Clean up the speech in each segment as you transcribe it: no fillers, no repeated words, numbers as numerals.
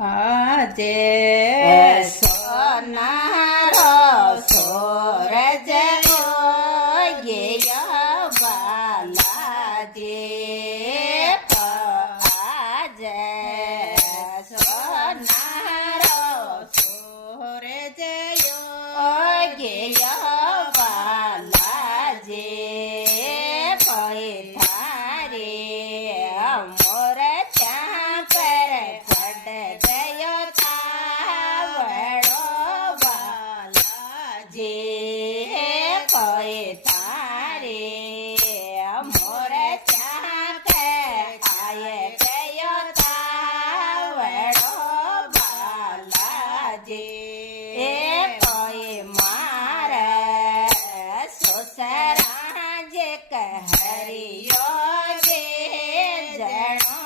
આજે સોનારો સોરજ ગયો બાલાજી આજે સોનારો સોરજ ગયો બાલાજી પૈથારે મોર ત્યાં પર ચડ ગયો તાવડો બાલાજી પૈથારે મોર ત્યાં આય ગયો તાવડો બાલાજી કોઈ મારે સોસરા જે કહરિયો જે જણો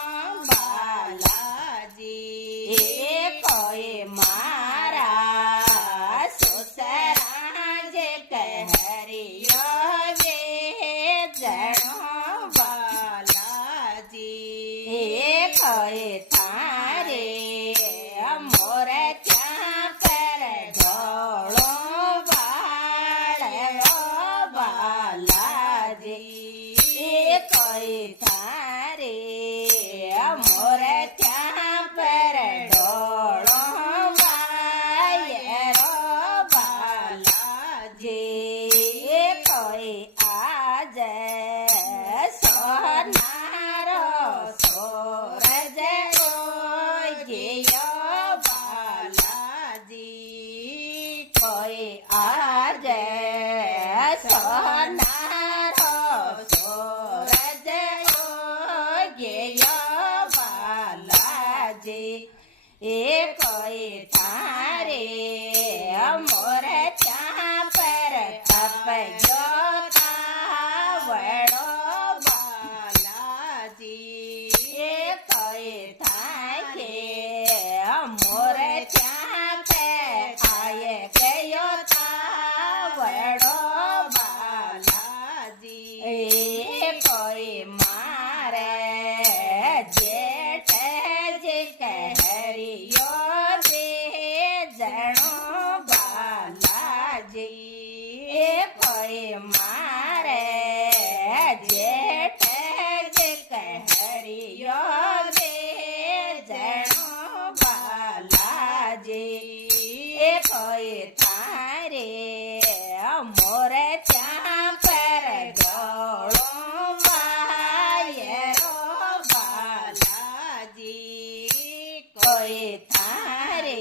બાલાજી કોઈ મારા સોસરા જે કહરિયો જે જણો બાલાજી કોઈ તારે મોર ત્યાં પર ઢોળો બાળો બાલાજી કોઈ તારે મોર ત્યાં પર ઢોળો બાયરો બાલાજી કોઈ આજ સોનારો સોરજ ગયો બાલાજી કોઈ આજ સોનારો સોરજ ગયો બાલાજી કોઈ તારે મોર ત્યાં પર તપજો તાવડો બાલાજી કોઈ થાય મોર ત્યાં પે આય ગયો તાવડો બાલાજી કોઈ મારે જેઠ જે કહરિયો જે જણો બાલાજી કોઈ મારે જેઠ જે કહરિયો જે જણો બાલાજી કોઈ તારે મોર ત્યાં પર ઢોળો બાયરો બાલાજી કોઈ તારે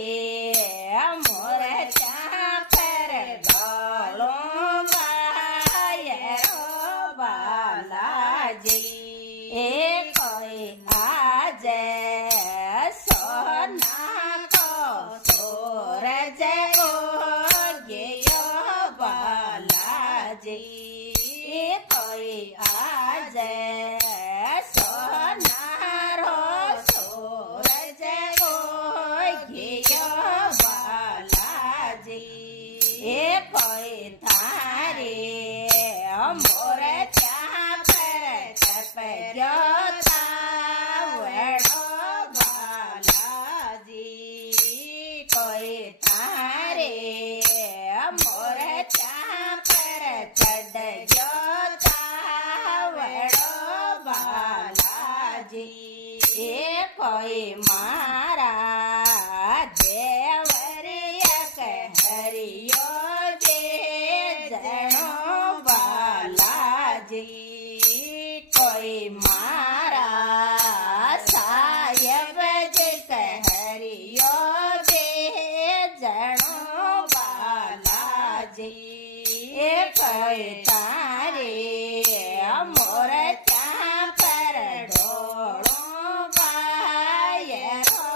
મોર ત્યાં પર ઢોળો બાયરો બાલાજી કોઈ આજે સોના કો સોરજ ગયો બાલાજી કોઈ આજે સોનારો સોરજ ગયો બાલાજી કોઈ તારે મોર ત્યાં પર તપજો તાવડો બાલાજી કોઈ તારે મોર ત્યાં પર ચડજો તાવડો બાલાજી કોઈ મારા દેવરિય કહરિયો જે જણો બાલાજી કોઈ મારા સાયબ જે કહરિયો જે જણો બાલાજી કોઈ તારે મોર ત્યાં પર ઢોળો બાયરો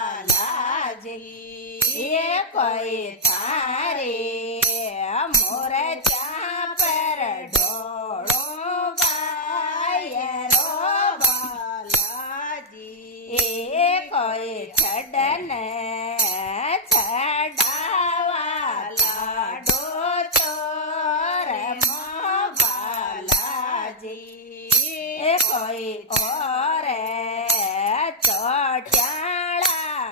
બાલાજી કોઈ તારે મોર ત્યાં પર ઢોળો બાયરો બાલાજી કોઈ છડન છડાવા લાડો ચોર બાલાજી કોઈ ઓરે ચોટ્યાળા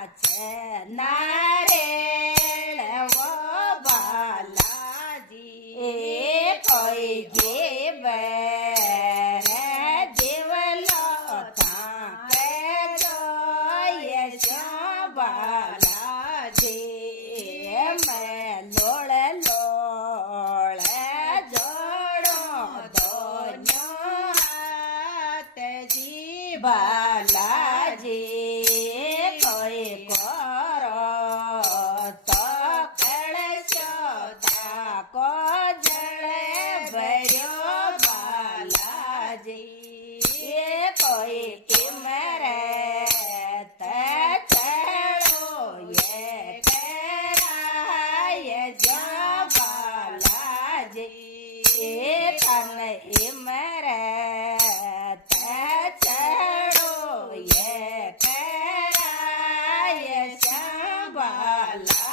લાડો